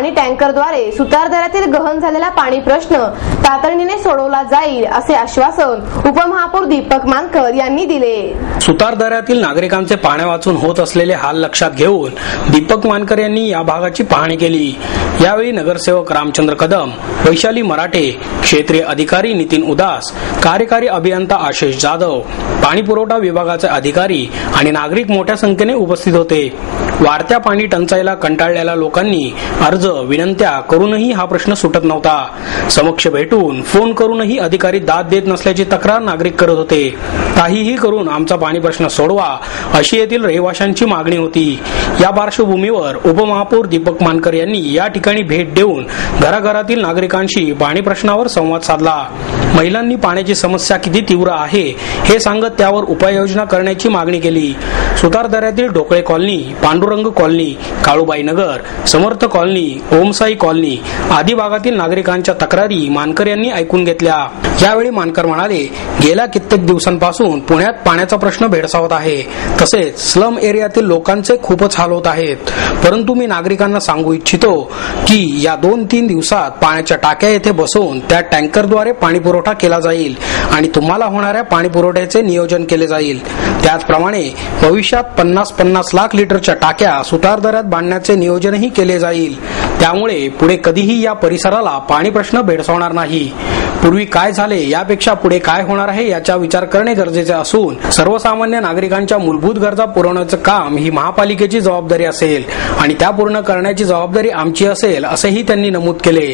पाणी टँकरद्वारे सुतारदऱ्यातील गहन झालेला पाणी प्रश्न तातडीने सोडवला जाईल असे आश्वासन उपमहापौर दीपक मानकर यांनी दिले। सुतारदऱ्यातील नागरिकांचे पाण्या वाचून होत असलेले हाल लक्षात घेऊन दीपक मानकर यांनी या भागाची पाहणी केली। यावेळी नगरसेवक रामचंद्र कदम, वैशाली मराठे, क्षेत्रीय अधिकारी नितीन उदास, कार्यकारी अभियंता आशिष जाधव, पाणी पुरवठा विभागाचे अधिकारी आणि नागरिक मोठ्या संख्येने उपस्थित होते। वाढत्या पाणी टंचाईला कंटाळलेल्या लोकांनी अर्ज विनंत्या करूनही हा प्रश्न सुटत नव्हता। समक्ष भेटून फोन करूनही अधिकारी दाद देत नसल्याची तक्रार नागरिक करत होते। काहीही करून आमचा पाणी प्रश्न सोडवा अशी येथील रहिवाशांची मागणी होती। या पार्श्वभूमीवर उपमहापौर दीपक मानकर यांनी या ठिकाणी भेट देऊन घराघरातील नागरिकांशी पाणी प्रश्नावर संवाद साधला। महिलांनी पाण्याची समस्या किती तीव्र आहे हे सांगत त्यावर उपाययोजना करण्याची मागणी केली। सुतारदऱ्यातील ढोकळे कॉलनी, पांडुरंग कॉलनी, काळूबाई नगर, समर्थ कॉलनी, ओमसाई कॉलनी आदी भागातील नागरिकांच्या तक्रारी मानकर यांनी ऐकून घेतल्या। यावेळी मानकर म्हणाले, गेल्या कित्येक दिवसांपासून पुण्यात पाण्याचा प्रश्न भेडसावत आहे। तसेच स्लम एरियातील लोकांचे खूपच हाल होत आहेत। परंतु मी नागरिकांना सांगू इच्छितो की या 2-3 दिवसात पाण्याच्या टाक्या येथे बसवून त्या टँकरद्वारे पाणी पुरवठा केला जाईल आणि तुम्हाला होणाऱ्या पाणी पुरवठ्याचे नियोजन केले जाईल। त्याचप्रमाणे भविष्यात 50-50 लाख लिटरच्या टाक्या सुतारदऱ्यात बांधण्याचे नियोजनही केले जाईल। त्यामुळे पुढे कधीही या परिसराला पाणी प्रश्न भेडसावणार नाही। पूर्वी काय झाले यापेक्षा पुढे काय होणार आहे याचा विचार करणे गरजेचे असून सर्वसामान्य नागरिकांच्या मूलभूत गरजा पुरवण्याचे काम ही महापालिकेची जबाबदारी असेल आणि त्या पूर्ण करण्याची जबाबदारी आमची असेल असेही त्यांनी नमूद केले।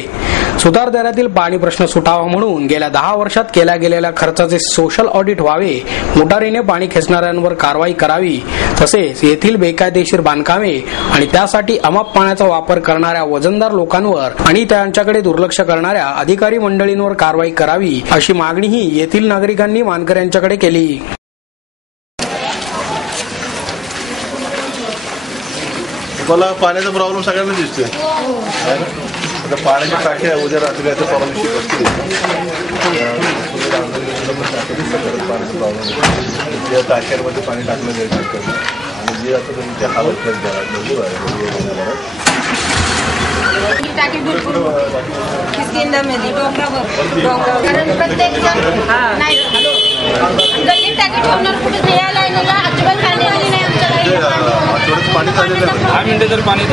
सुतारदऱ्यातील पाणी प्रश्न सुटावा म्हणून गेल्या 10 वर्षात केल्या गेलेल्या खर्चाचे सोशल ऑडिट व्हावे, मोटारीने पाणी खेचणाऱ्यांवर कारवाई करावी, तसेच येथील बेकायदेशीर बांधकामे आणि त्यासाठी अमाप पाण्याचा वापर करणाऱ्या वजनदार लोकांवर आणि त्यांच्याकडे दुर्लक्ष करणाऱ्या अधिकारी मंडळींवर कारवाई करावी अशी मागणीही येथील नागरिकांनी मानकर यांच्याकडे केली। मला पाण्याचा प्रॉब्लेम सगळ्यांना दिसतोय। आता पाण्याच्या टाक्या उद्या रात्री आता परवानगी असते या टाक्यांमध्ये पाणी टाकलं जाईल आणि जे आता तुमच्या हालत टाकी भरपूर किसकिंदामध्ये डोंगरावर कारण प्रत्येक जण नाही गल्लीत टाकी ठेवणार कुठे या लाईनीला अजिबात पाणी आली नाही आमच्या लाईनीला पाणी चाललेलं 10 मिनिटं तर पाणी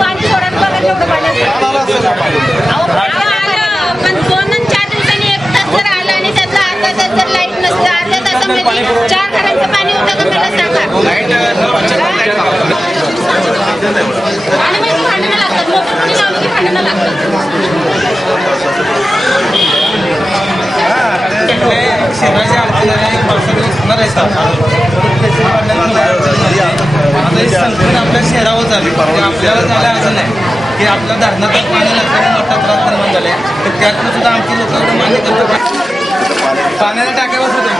पाणी सोडत बघा तेवढं पण 2-4 दिवसांनी 1 तास जर आला आणि त्यातला अर्धा तास जर लाईट नसतं अर्ध्या तासामध्ये 4 घरांचं पाणी होतं तर मला सांगा आणि मग भांडणं लागतात मोटर कुणी लावली की भांडणं लागतात। शहराच्या अडचणी पावसाळ्यात असतात आपल्या शहरावर झाली आपल्याला झालं असं नाही की आपल्या धरणातून पाणी नसल्याने मोठा त्रास निर्माण झाला आहे तर त्यातून सुद्धा आमची लोक एवढं मान्य करतात पाण्याला टाक्यावर सुद्धा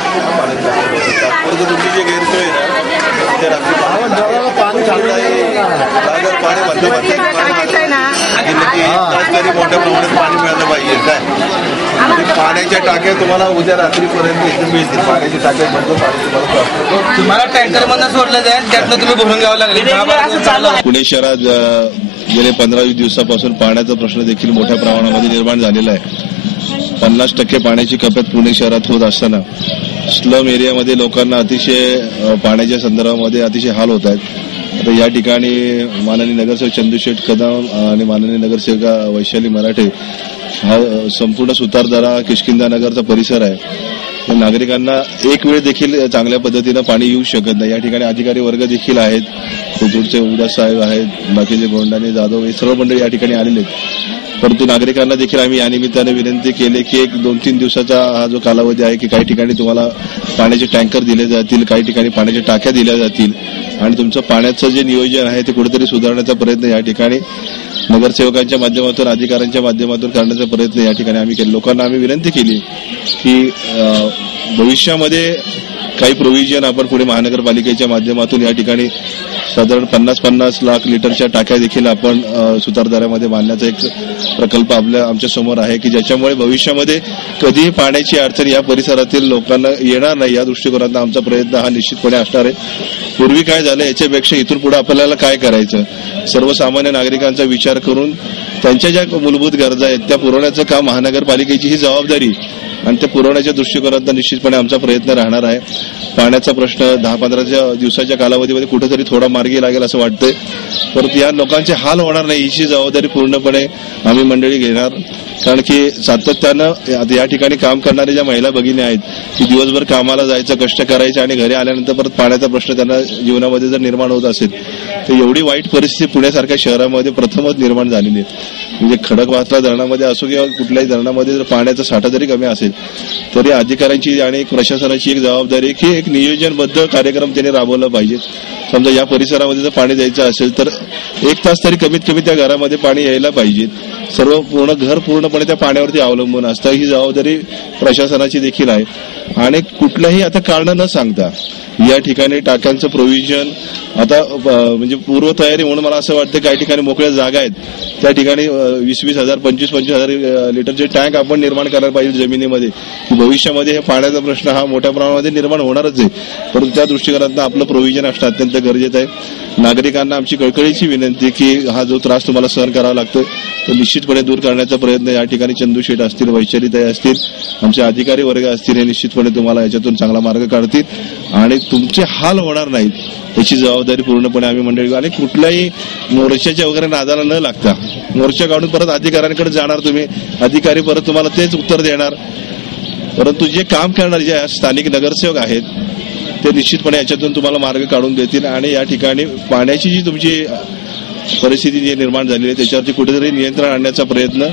तुमची जी गैरसोय आहे पाणी मोठ्या प्रमाणात पाणी मिळालं पाहिजे काय पाण्याच्या टाक्या तुम्हाला उद्या रात्रीपर्यंत इथे मिळतील। पाण्याची टाक्या बंद पाणी तुम्हाला टँकर मधून सोडलं जाईल त्यातनं तुम्ही भरून घ्यावं लागेल। पुणे शहरात गेले 15-20 दिवसापासून पाण्याचा प्रश्न देखील मोठ्या प्रमाणामध्ये निर्माण झालेला आहे। 50% पाण्याची कपात पुणे शहरात होत असताना स्लम एरियामध्ये लोकांना अतिशय पाण्याच्या संदर्भामध्ये अतिशय हाल होत आहेत। आता या ठिकाणी माननीय नगरसेवक चंदूशेठ कदम आणि माननीय नगरसेविका वैशाली मराठे हा संपूर्ण सुतारदरा किष्किंधा नगरचा परिसर आहे। नागरिकांना एक वेळ देखील चांगल्या पद्धतीनं पाणी येऊ शकत नाही। या ठिकाणी अधिकारी वर्ग देखील आहेत, कोथरूडचे उदास साहेब आहेत, बाकीचे गोंडाने जाधव हे सर्व मंडळी या ठिकाणी आलेले आहेत। परंतु नागरिकांना देखील आम्ही या निमित्ताने विनंती केली की एक 2-3 दिवसाचा हा जो कालावधी आहे की काही ठिकाणी तुम्हाला पाण्याचे टँकर दिले जातील, काही ठिकाणी पाण्याच्या टाक्या दिल्या जातील आणि तुमचं पाण्याचं जे नियोजन आहे ते कुठेतरी सुधारण्याचा प्रयत्न या ठिकाणी नगरसेवकांच्या माध्यमातून अधिकाऱ्यांच्या माध्यमातून करण्याचा प्रयत्न या ठिकाणी आम्ही केला। लोकांना आम्ही विनंती केली की भविष्यामध्ये काही प्रोव्हिजन आपण पुणे महानगरपालिकेच्या माध्यमातून या ठिकाणी साधारण 50-50 लाख लिटरच्या टाक्या देखील आपण सुतारदाऱ्यामध्ये बांधण्याचा एक प्रकल्प आमच्या समोर आहे की ज्याच्यामुळे भविष्यामध्ये कधीही पाण्याची अडचण या परिसरातील लोकांना येणार नाही या दृष्टिकोनातून आमचा प्रयत्न हा निश्चितपणे असणार आहे. पूर्वी काय झालं याच्यापेक्षा इथून पुढे आपल्याला काय करायचं, सर्वसामान्य नागरिकांचा विचार करून त्यांच्या ज्या मूलभूत गरजा आहेत त्या पुरवण्याचं काम महानगरपालिकेची ही जबाबदारी आणि ते पुरवण्याच्या दृष्टिकोनातून निश्चितपणे आमचा प्रयत्न राहणार आहे. पाण्याचा प्रश्न 10-15 दिवसाच्या कालावधीमध्ये कुठेतरी थोडा मार्गी लागेल असं वाटतंय, परंतु या लोकांचे हाल होणार नाही हिची जबाबदारी पूर्णपणे आम्ही मंडळी घेणार. कारण की सातत्यानं या ठिकाणी काम करणाऱ्या ज्या महिला भगिनी आहेत की दिवसभर कामाला जायचं, कष्ट करायचे आणि घरी आल्यानंतर परत पाण्याचा प्रश्न त्यांना जीवनामध्ये जर निर्माण होत असेल तर एवढी वाईट परिस्थिती पुण्यासारख्या शहरामध्ये प्रथमच निर्माण झालेली आहे. म्हणजे खडकवासला धरणामध्ये असो किंवा कुठल्याही धरणामध्ये जर पाण्याचा साठा जरी कमी असेल तरी अधिकाऱ्यांची आणि प्रशासनाची एक जबाबदारी की एक नियोजनबद्ध कार्यक्रम त्यांनी राबवला पाहिजे. समजा या परिसरामध्ये जर पाणी द्यायचं असेल तर 1 तास तरी कमीत कमी त्या घरामध्ये पाणी यायला पाहिजे. सर्व घर पूर्णपणे त्या पाण्यावरती अवलंबून असतं, ही जबाबदारी प्रशासनाची देखील आहे. आणि कुठल्याही आता कारण न सांगता या ठिकाणी टाक्यांचं प्रोव्हिजन आता म्हणजे पूर्वतयारी म्हणून मला असं वाटतं काही ठिकाणी मोकळ्या जागा आहेत त्या ठिकाणी 20,000 25,000 लिटरचे टँक आपण निर्माण करायला पाहिजे जमिनीमध्ये की भविष्यामध्ये हे पाण्याचा प्रश्न हा मोठ्या प्रमाणामध्ये निर्माण होणारच आहे. परंतु त्या दृष्टिकोनातून आपलं प्रोव्हिजन असणं अत्यंत गरजेचं आहे. नागरिकांना आमची कळकळीची विनंती की हा जो त्रास तुम्हाला सहन करावा लागतो तो निश्चितपणे दूर करण्याचा प्रयत्न या ठिकाणी चंदू शेठ असतील, वैशालीताई असतील, आमचे अधिकारी वर्ग असतील हे निश्चितपणे तुम्हाला याच्यातून चांगला मार्ग काढतील आणि तुमचे हाल होणार नाहीत याची जबाबदारी पूर्णपणे आम्ही मंडळी आणि कुठल्याही मोर्चाच्या वगैरे नादाला न लागता मोर्चा काढून परत अधिकाऱ्यांकडे जाणार तुम्ही, अधिकारी परत तुम्हाला तेच उत्तर देणार. परंतु जे काम करणारे जे स्थानिक नगरसेवक आहेत ते निश्चितपणे याच्यातून तुम्हाला मार्ग काढून देतील आणि या ठिकाणी पाण्याची जी तुमची परिस्थिती जी निर्माण झालेली आहे त्याच्यावरती कुठेतरी नियंत्रण आणण्याचा प्रयत्न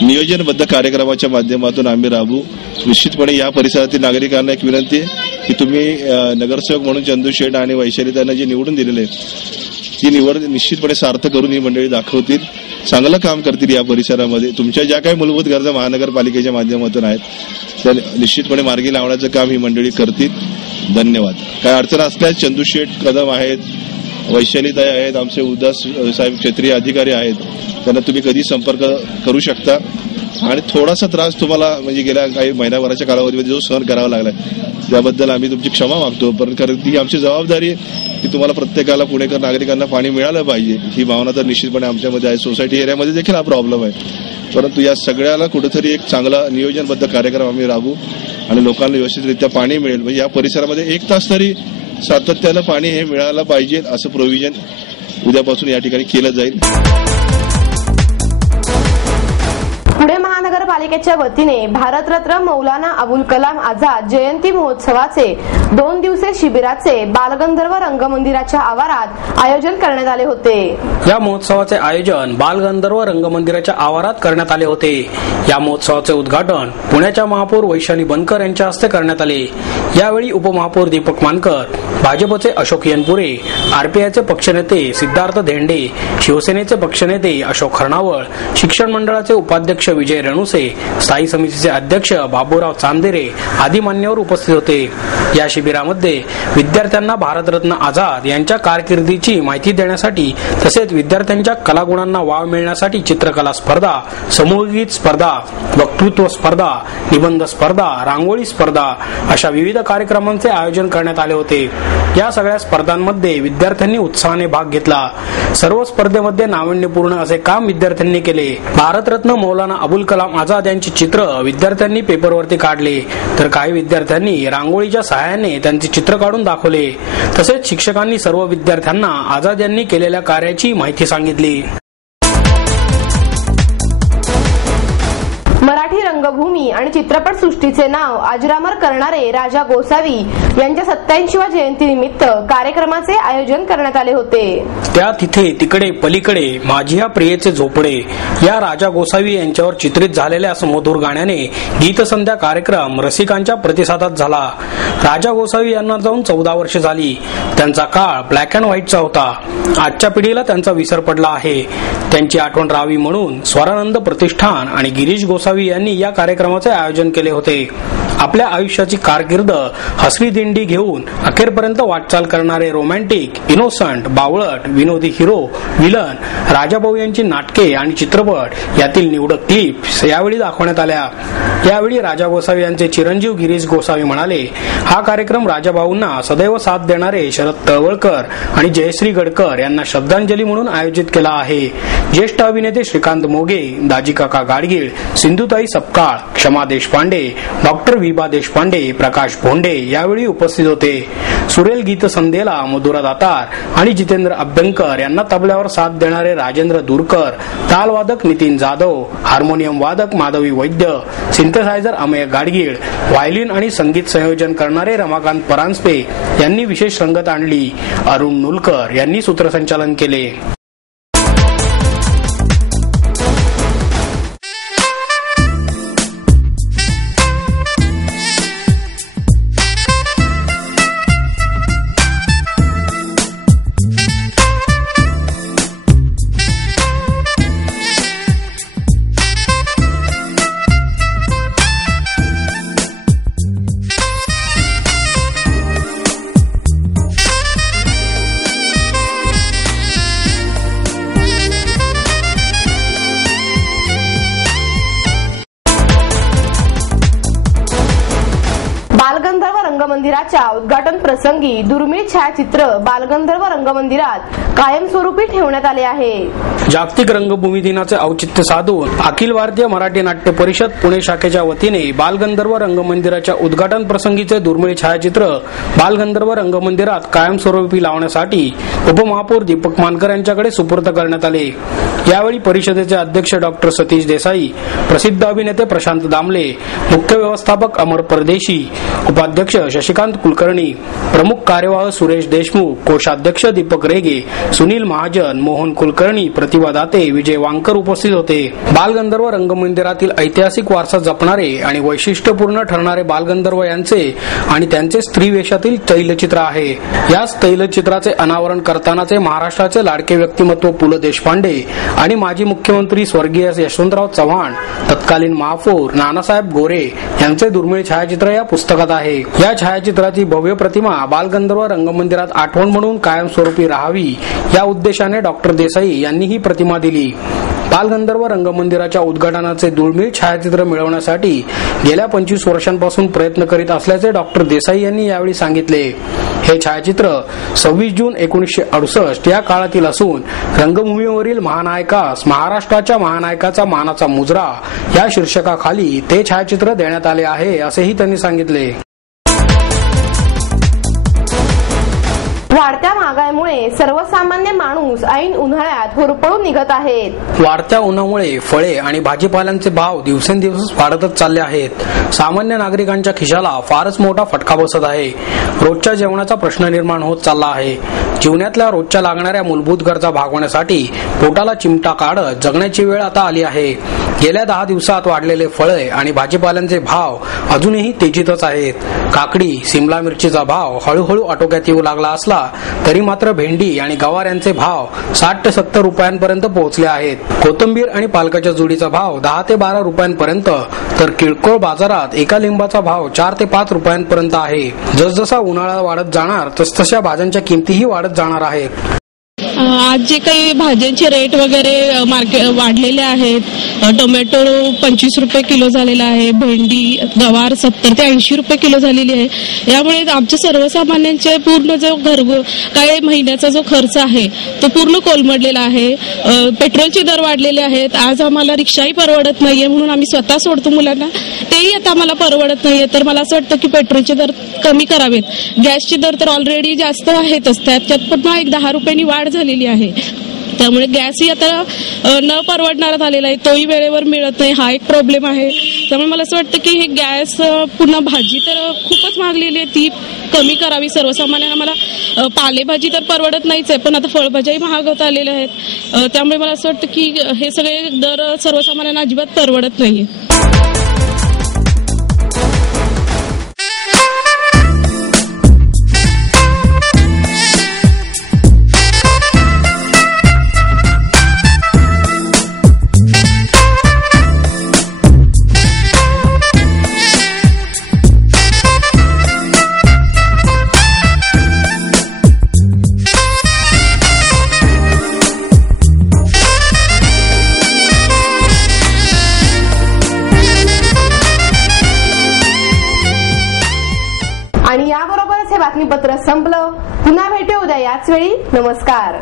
नियोजनबद्ध कार्यक्रमाच्या माध्यमातून आम्ही राबवू. निश्चितपणे या परिसरातील नागरिकांना एक विनंती आहे की तुम्ही नगरसेवक म्हणून चंदू शेठ आणि वैशाली त्यांना जे निवडून दिलेले ती निवड निश्चितपणे सार्थ करून ही मंडळी दाखवतील, चांगलं काम करतील या परिसरामध्ये. तुमच्या ज्या काही मूलभूत गरजा महानगरपालिकेच्या माध्यमातून आहेत त्या निश्चितपणे मार्गी लावण्याचं काम ही मंडळी करतील. धन्यवाद. काय अडचण असल्यास चंदू शेठ कदम आहेत, वैशालीताई आहेत, आमचे उदास साहेब क्षेत्रीय अधिकारी आहेत, त्यांना तुम्ही कधी संपर्क करू शकता. आणि थोडासा त्रास तुम्हाला म्हणजे गेल्या काही महिन्याभराच्या कालावधीमध्ये जो सहन करावा लागला त्याबद्दल आम्ही तुमची क्षमा मागतो. पण कारण ती आमची जबाबदारी आहे की तुम्हाला प्रत्येकाला पुणेकर नागरिकांना पाणी मिळालं पाहिजे ही भावना तर निश्चितपणे आमच्यामध्ये आहे. सोसायटी एरियामध्ये देखील हा प्रॉब्लेम आहे. परंतु या सगळ्याला कुठेतरी एक चांगला नियोजनबद्ध कार्यक्रम आम्ही राबवू आणि लोकांना व्यवस्थितरित्या पाणी मिळेल. म्हणजे या परिसरामध्ये 1 तास तरी सातत्यानं पाणी हे मिळायला पाहिजे असं प्रोव्हिजन उद्यापासून या ठिकाणी केलं जाईल. पुणे महानगरपालिकेच्या वतीने भारतरत्न मौलाना अबुल कलाम आझाद जयंती महोत्सवाचे 2 दिवसीय शिबिराचे बालगंधर्व रंगमंदिराच्या आवारात आयोजन करण्यात आले होते. या महोत्सवाचे आयोजन बालगंधर्व रंगमंदिराच्या आवारात करण्यात आले होते. या महोत्सवाचे उद्घाटन पुण्याच्या महापौर वैशाली बनकर यांच्या हस्ते करण्यात आले. यावेळी उपमहापौर दीपक मानकर, भाजपचे अशोक येनपुरे, आरपीआयचे पक्षनेते सिद्धार्थ धेंडे, शिवसेनेचे पक्षनेते अशोक खरणावळ, शिक्षण मंडळाचे उपाध्यक्ष विजय रणुसे, स्थायी समितीचे अध्यक्ष बाबूराव चांदेरे आदी मान्यवर उपस्थित होते. या शिबिरामध्ये विद्यार्थ्यांना भारतरत्न आझाद यांच्या कारकिर्दीची माहिती देण्यासाठी तसेच विद्यार्थ्यांच्या कलागुणांना वाव मिळण्यासाठी चित्रकला स्पर्धा, समूहगीत स्पर्धा, वक्तृत्व स्पर्धा, निबंध स्पर्धा, रांगोळी स्पर्धा अशा विविध कार्यक्रमांचे आयोजन करण्यात आले होते. या सगळ्या स्पर्धांमध्ये विद्यार्थ्यांनी उत्साहाने भाग घेतला. सर्व स्पर्धेमध्ये नाविन्यपूर्ण असे काम विद्यार्थ्यांनी केले. भारतरत्न मौलाना अबुल कलाम आझाद यांची चित्र विद्यार्थ्यांनी पेपरवरती काढले तर काही विद्यार्थ्यांनी रांगोळीच्या सहाय्याने त्यांचे चित्र काढून दाखवले. तसेच शिक्षकांनी सर्व विद्यार्थ्यांना आझाद यांनी केलेल्या कार्याची माहिती सांगितली. मराठी रंगभूमी आणि चित्रपट सृष्टीचे नाव अजरामर करणारे राजा गोसावी यांच्या 87व्या जयंतीनिमित्त कार्यक्रमाचे आयोजन करण्यात आले होते. त्या तिथे तिकडे पलीकडे माझी या प्रियेचे झोपडे या राजा गोसावी यांच्यावर चित्रित झालेल्या सुमधुर गाण्याने गीतसंध्या कार्यक्रम रसिकांच्या प्रतिसादात झाला. राजा गोसावी यांना जाऊन 14 वर्षे झाली. त्यांचा काळ ब्लॅक अँड व्हाईटचा होता. आजच्या पिढीला त्यांचा विसर पडला आहे. त्यांची आठवण राहावी म्हणून स्वरानंद प्रतिष्ठान आणि गिरीश गोसावी यांनी या कार्यक्रमाचे आयोजन केले होते. आपल्या आयुष्याची कारकीर्द हसरी दिंडी घेऊन अखेरपर्यंत वाटचाल करणारे रोमॅन्टिक, इनोसंट, बावळट, विनोदी हिरो, विलन, राजाभाऊ यांची नाटके आणि चित्रपट यातील निवडक क्लिप्स यावेळी दाखवण्यात आल्या. यावेळी राजा गोसावी यांचे चिरंजीव गिरीश गोसावी म्हणाले, हा कार्यक्रम राजाभाऊंना सदैव साथ देणारे शरद तळवळकर आणि जयश्री गडकर यांना श्रद्धांजली म्हणून आयोजित केला आहे. ज्येष्ठ अभिनेते श्रीकांत मोगे, दाजीकाका गाडगीळ, सिंधुताई सपकाळ, क्षमा देशपांडे, डॉक्टर विभा देशपांडे, प्रकाश भोंडे यावेळी उपस्थित होते. सुरेल गीत संदेला मधुरा दातार आणि जितेंद्र अभ्यंकर यांना तबल्यावर साथ देणारे राजेंद्र दूरकर, तालवादक नितीन जाधव, हार्मोनियम वादक माधवी वैद्य, सिंथेसायझर अमेय गाडगीळ, व्हायोलिन आणि संगीत संयोजन करणारे रमाकांत परांजपे यांनी विशेष रंगत आणली. अरुण नुलकर यांनी सूत्रसंचालन केले. बालगंधर्व रंगमंदिराच्या उद्घाटन प्रसंगी दुर्मिळ छायाचित्र बालगंधर्व रंगमंदिरात कायमस्वरूपी ठेवण्यात आले आहे. जागतिक रंगभूमी दिनाचे औचित्य साधून अखिल भारतीय मराठी नाट्य परिषद पुणे शाखेच्या वतीने बालगंधर्व रंगमंदिराच्या उद्घाटन प्रसंगीचे दुर्मिळ छायाचित्र बालगंधर्व रंगमंदिरात कायमस्वरूपी लावण्यासाठी उपमहापौर दीपक मानकर यांच्याकडे सुपूर्द करण्यात आले. यावेळी परिषदेचे अध्यक्ष डॉक्टर सतीश देसाई, प्रसिद्ध अभिनेते प्रशांत दामले, मुख्य व्यवस्थापक अमर परदेशी, उपाध्यक्ष शशिकांत कुलकर्णी, प्रमुख कार्यवाह सुरेश देशमुख, कोषाध्यक्ष दीपक रेगे, सुनील महाजन, मोहन कुलकर्णी, प्रतिभा दाते, विजय वांकर उपस्थित होते. बालगंधर्व रंगमंदिरातील ऐतिहासिक वारसा जपणारे आणि वैशिष्ट्यपूर्ण ठरणारे बालगंधर्व यांचे आणि त्यांचे स्त्री वेशातील तैलचित्र आहे. याच तैलचित्राचे अनावरण करतानाचे महाराष्ट्राचे लाडके व्यक्तिमत्व पु ल देशपांडे आणि माजी मुख्यमंत्री स्वर्गीय यशवंतराव चव्हाण, तत्कालीन महापौर नानासाहेब गोरे यांचे दुर्मिळ छायाचित्र या पुस्तकात आहे. या छायाचित्राची भव्य प्रतिमा बालगंधर्व रंगमंदिरात आठवण म्हणून कायमस्वरूपी राहावी या उद्देशाने डॉक्टर देसाई यांनी ही प्रतिमा दिली. बालगंधर्व रंगमंदिराच्या उद्घाटनाचे दुर्मिळ छायाचित्र मिळवण्यासाठी गेल्या 25 वर्षांपासून प्रयत्न करीत असल्याचे डॉक्टर देसाई यांनी यावेळी सांगितले. हे छायाचित्र 26 जून 1968 या काळातील असून रंगभूमीवरील महानायकास महाराष्ट्राच्या महानायकाचा मानाचा मुजरा या शीर्षकाखाली ते छायाचित्र देण्यात आले आहे असेही त्यांनी सांगितले. वाढत्या महागाईमुळे सर्वसामान्य माणूस ऐन उन्हाळ्यात होरपळून निघत आहेत. वाढत्या उन्हामुळे फळे आणि भाजीपाल्यांचे भाव दिवसेंदिवस वाढतच चालले आहेत. सामान्य नागरिकांच्या खिशाला फारच मोठा फटका बसत आहे. रोजच्या जेवणाचा प्रश्न निर्माण होत चालला आहे. जीवनातल्या रोजच्या लागणाऱ्या मूलभूत गरजा भागवण्यासाठी पोटाला चिमटा काढत जगण्याची वेळ आता आली आहे. गेल्या 10 दिवसात वाढलेले फळे आणि भाजीपाल्यांचे भाव अजूनही तेजीतच आहेत. काकडी, सिमला मिरचीचा भाव हळूहळू आटोक्यात येऊ लागला असला तरी मात्र भेंडी आणि गवाऱ्यांचे भाव 60 ते 70 रुपयांपर्यंत पोहोचले आहेत. कोथिंबीर आणि पालकाच्या जोडीचा भाव 10 ते 12 रुपयांपर्यंत तर किरकोळ बाजारात एका लिंबाचा भाव 4 ते 5 रुपयांपर्यंत आहे. जसजसा उन्हाळा वाढत जाणार तसतशा भाज्यांच्या किमतीही वाढत जाणार आहेत. आज जे काही भाज्यांचे रेट वगैरे मार्केट वाढलेले आहेत. टोमॅटो 25 रुपये किलो झालेला आहे. भेंडी, गवार 70 ते 80 रुपये किलो झालेली आहे. यामुळे आमच्या सर्वसामान्यांचे पूर्ण जो काही महिन्याचा जो खर्च आहे तो पूर्ण कोलमडलेला आहे. पेट्रोलचे दर वाढलेले आहेत. आज आम्हाला रिक्षाही परवडत नाहीये म्हणून आम्ही स्वतः सोडतो मुलांना, तेही आता आम्हाला परवडत नाहीये. तर मला असं वाटतं की पेट्रोलचे दर कमी करावेत. गॅसचे दर तर ऑलरेडी जास्त आहेतच, त्यात पण 10 रुपयांनी वाढ झालेली आहे. त्यामुळे गॅसही आता न परवडणारा झालेला आहे. तोही वेळेवर मिळत नाही, हा एक प्रॉब्लेम आहे. त्यामुळे मला असं वाटतं की हे गॅस पुन्हा भाजी तर खूपच महागलेली आहे, ती कमी करावी सर्वसामान्यांना. मला पालेभाजी तर परवडत नाहीच आहे, पण आता फळभाज्याही महाग होत आलेल्या आहेत. त्यामुळे मला असं वाटतं की हे सगळे दर सर्वसामान्यांना अजिबात परवडत नाहीये. बातमीपत्र संपलं. पुन्हा भेटू उद्या याच वेळी. नमस्कार.